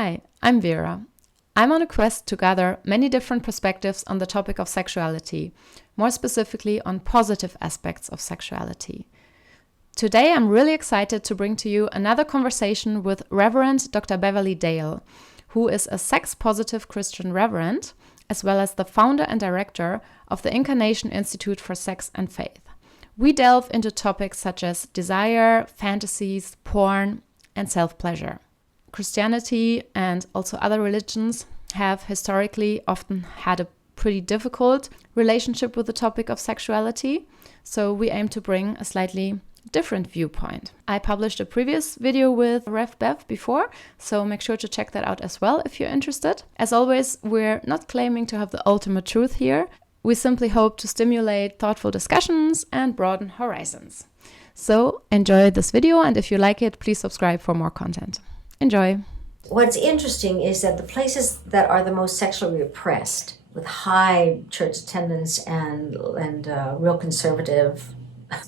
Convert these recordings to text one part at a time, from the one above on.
Hi, I'm Vera. I'm on a quest to gather many different perspectives on the topic of sexuality, more specifically on positive aspects of sexuality. Today I'm really excited to bring to you another conversation with Reverend Dr. Beverly Dale, who is a sex-positive Christian reverend, as well as the founder and director of the Incarnation Institute for Sex and Faith. We delve into topics such as desire, fantasies, porn, and self-pleasure. Christianity and also other religions have historically often had a pretty difficult relationship with the topic of sexuality, so we aim to bring a slightly different viewpoint. I published a previous video with Rev Bev before, so make sure to check that out as well if you're interested. As always, we're not claiming to have the ultimate truth here. We simply hope to stimulate thoughtful discussions and broaden horizons. So enjoy this video, and if you like it, please subscribe for more content. Enjoy. What's interesting is that the places that are the most sexually repressed, with high church attendance and real conservative,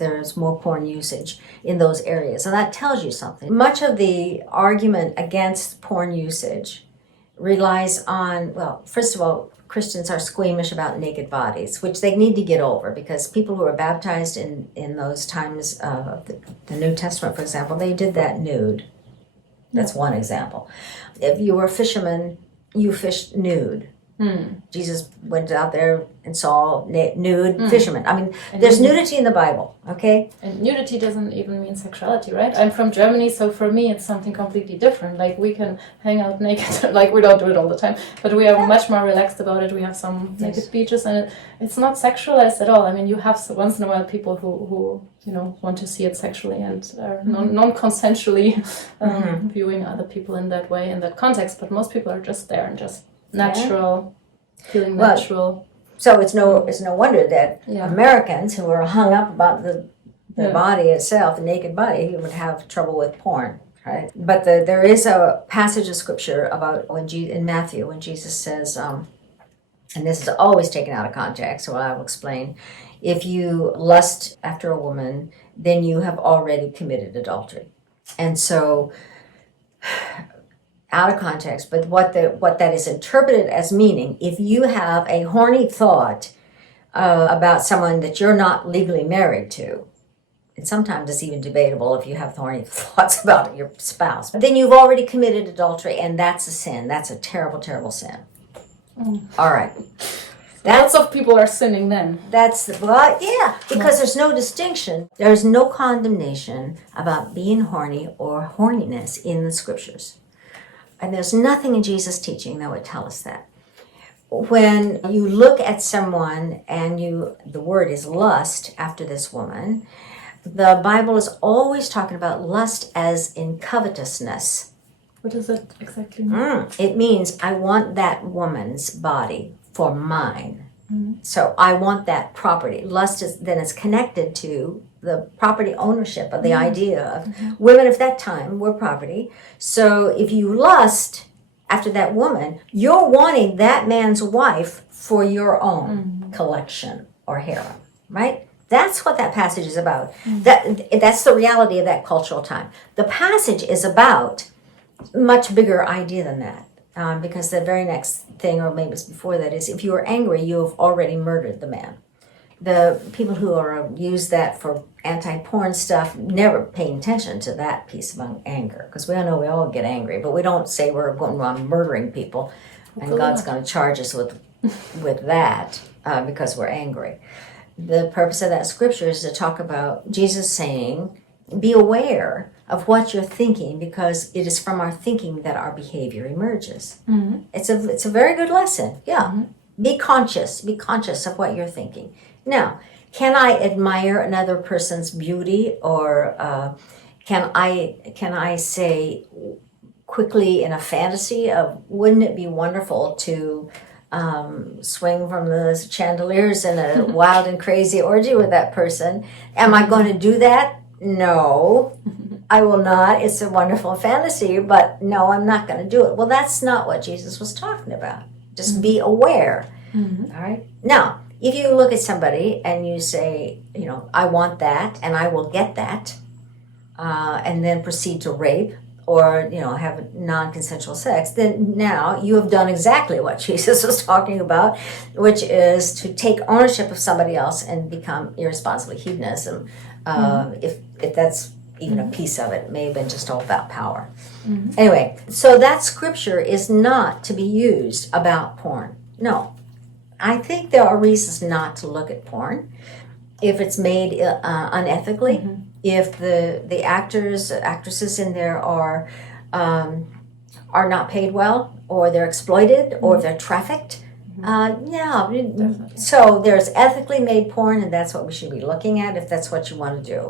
there's more porn usage in those areas. And that tells you something. Much of the argument against porn usage relies on, well, first of all, Christians are squeamish about naked bodies, which they need to get over, because people who were baptized in those times of the New Testament, for example, they did that nude. That's one example. If you were a fisherman, you fished nude. Jesus went out there and saw nude fishermen. I mean, and there's nudity in the Bible, okay? And nudity doesn't even mean sexuality, right? I'm from Germany, so for me it's something completely different. Like, we can hang out naked, like, we don't do it all the time, but we are much more relaxed about it. We have some naked beaches, and it's not sexualized at all. I mean, you have once in a while people who want to see it sexually and are non-consensually viewing other people in that way, in that context, but most people are just there and just natural, feeling natural. So it's no wonder that Americans who are hung up about the body itself, the naked body, would have trouble with porn, right? But there is a passage of scripture about in Matthew when Jesus says, and this is always taken out of context, so I will explain, if you lust after a woman, then you have already committed adultery. And so, out of context, but what that is interpreted as meaning, if you have a horny thought about someone that you're not legally married to, and sometimes it's even debatable if you have horny thoughts about your spouse, then you've already committed adultery, and that's a sin. That's a terrible, terrible sin. All right. Lots of people are sinning then. Because there's no distinction. There's no condemnation about being horny or horniness in the scriptures. And there's nothing in Jesus' teaching that would tell us that. When you look at someone and the word is lust after this woman, the Bible is always talking about lust as in covetousness. What does that exactly mean? It means I want that woman's body for mine. So I want that property. Lust is connected to the property ownership of the idea of women of that time were property. So if you lust after that woman, you're wanting that man's wife for your own collection or harem, right? That's what that passage is about. That's the reality of that cultural time. The passage is about a much bigger idea than that. Because the very next thing, or maybe it's before that, is if you are angry, you have already murdered the man. The people who use that for anti-porn stuff never pay attention to that piece of anger, because we all know we all get angry, but we don't say we're going around murdering people, and God's going to charge us with that because we're angry. The purpose of that scripture is to talk about Jesus saying, be aware of what you're thinking, because it is from our thinking that our behavior emerges. It's a very good lesson. Be conscious of what you're thinking. Now, can I admire another person's beauty, or can I say quickly in a fantasy of, wouldn't it be wonderful to swing from the chandeliers in a wild and crazy orgy with that person? Am I going to do that? No, I will not. It's a wonderful fantasy, but no, I'm not going to do it. Well, that's not what Jesus was talking about. Just be aware. All right? Now, if you look at somebody and you say, I want that and I will get that, and then proceed to rape or, you know, have non-consensual sex, then now you have done exactly what Jesus was talking about, which is to take ownership of somebody else and become irresponsibly hedonism. If that's even a piece of it, it may have been just all about power. Anyway, so that scripture is not to be used about porn. No. I think there are reasons not to look at porn. If it's made unethically, if the actresses in there are not paid well, or they're exploited, or if they're trafficked, so there's ethically made porn, and that's what we should be looking at if that's what you want to do.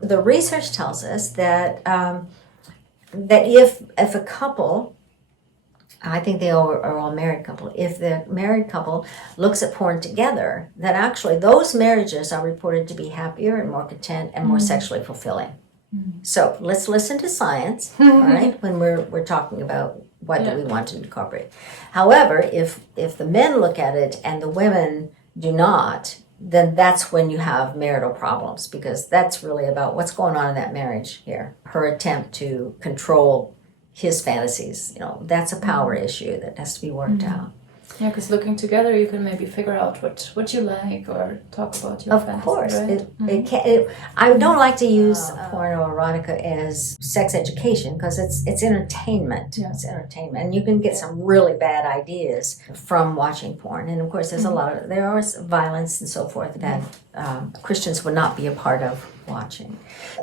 The research tells us that that if a couple, I think they are all married couple, if the married couple looks at porn together, then actually those marriages are reported to be happier and more content and more sexually fulfilling. So let's listen to science, all right, when we're talking about what do we want to incorporate. However, if the men look at it and the women do not, then that's when you have marital problems, because that's really about what's going on in that marriage here. Her attempt to control his fantasies, you know, that's a power issue that has to be worked out. Yeah, because looking together, you can maybe figure out what you like or talk about your fantasies. Of course. Right? I don't like to use porn or erotica as sex education, because it's entertainment. Yeah. It's entertainment. And you can get some really bad ideas from watching porn. And of course, there's there is violence and so forth that Christians would not be a part of watching.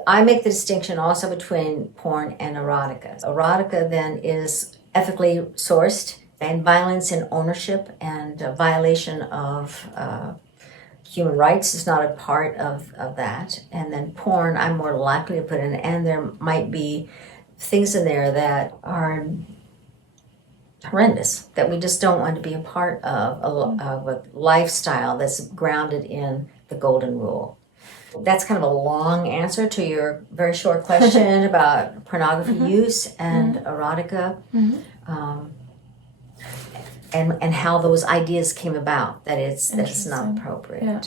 I make the distinction also between porn and erotica. Erotica then is ethically sourced, and violence and ownership and violation of human rights is not a part of that. And then porn, I'm more likely to put in, and there might be things in there that are horrendous, that we just don't want to be a part of a lifestyle that's grounded in the golden rule. That's kind of a long answer to your very short question about pornography use and erotica. And how those ideas came about, that it's not appropriate. Yeah.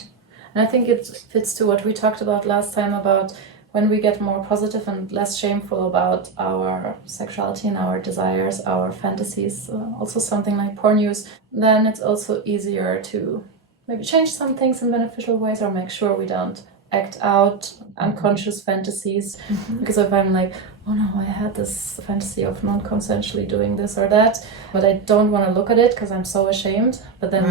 And I think it fits to what we talked about last time about when we get more positive and less shameful about our sexuality and our desires, our fantasies, also something like porn use, then it's also easier to maybe change some things in beneficial ways, or make sure we don't act out unconscious fantasies. Because if I'm like, oh no, I had this fantasy of non-consensually doing this or that, but I don't want to look at it because I'm so ashamed, but then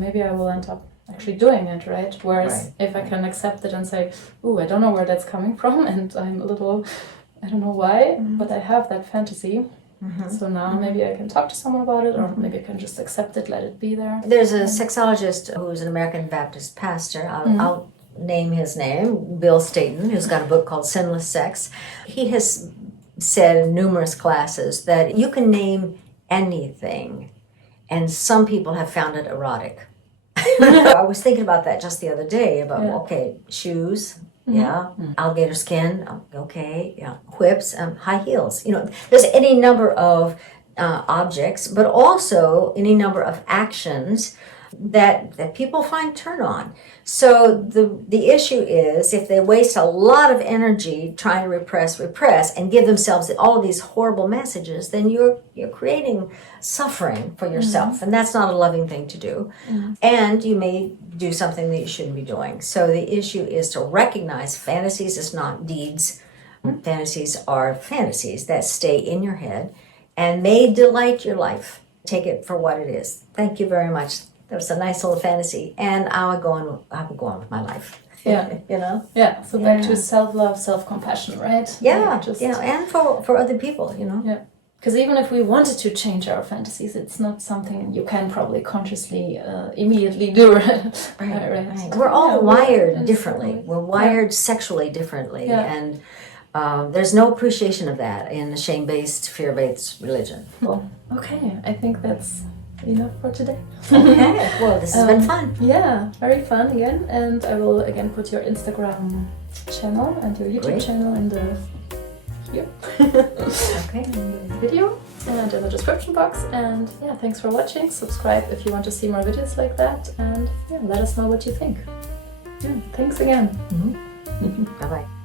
maybe I will end up actually doing it, right? Whereas if I can accept it and say, ooh, I don't know where that's coming from, and I'm a little, I don't know why, but I have that fantasy. So now maybe I can talk to someone about it, or maybe I can just accept it, let it be there. There's a sexologist who's an American Baptist pastor. I'll name his name, Bill Staten, who's got a book called Sinless Sex. He has said in numerous classes that you can name anything, and some people have found it erotic. I was thinking about that just the other day, about, shoes, alligator skin, whips, high heels. You know, there's any number of objects, but also any number of actions that people find turn on. So the issue is, if they waste a lot of energy trying to repress and give themselves all of these horrible messages, then you're creating suffering for yourself, and that's not a loving thing to do. And you may do something that you shouldn't be doing. So the issue is to recognize fantasies is not deeds. Fantasies are fantasies that stay in your head and may delight your life. Take it for what it is. Thank you very much. That was a nice little fantasy, and I would go on with my life. Yeah, you know. Yeah. So back to self-love, self-compassion, right? Yeah, and for other people, you know. Yeah. Because even if we wanted to change our fantasies, it's not something you can probably consciously immediately do. Right. We're all wired differently. We're wired sexually differently, and there's no appreciation of that in a shame-based, fear-based religion. Cool. Okay, I think that's enough for today. Okay, well, this has been fun. Yeah, very fun again. And I will again put your Instagram channel and your YouTube channel in the here. Okay. In the video and in the description box. And thanks for watching. Subscribe if you want to see more videos like that. And let us know what you think. Thanks again. Bye-bye.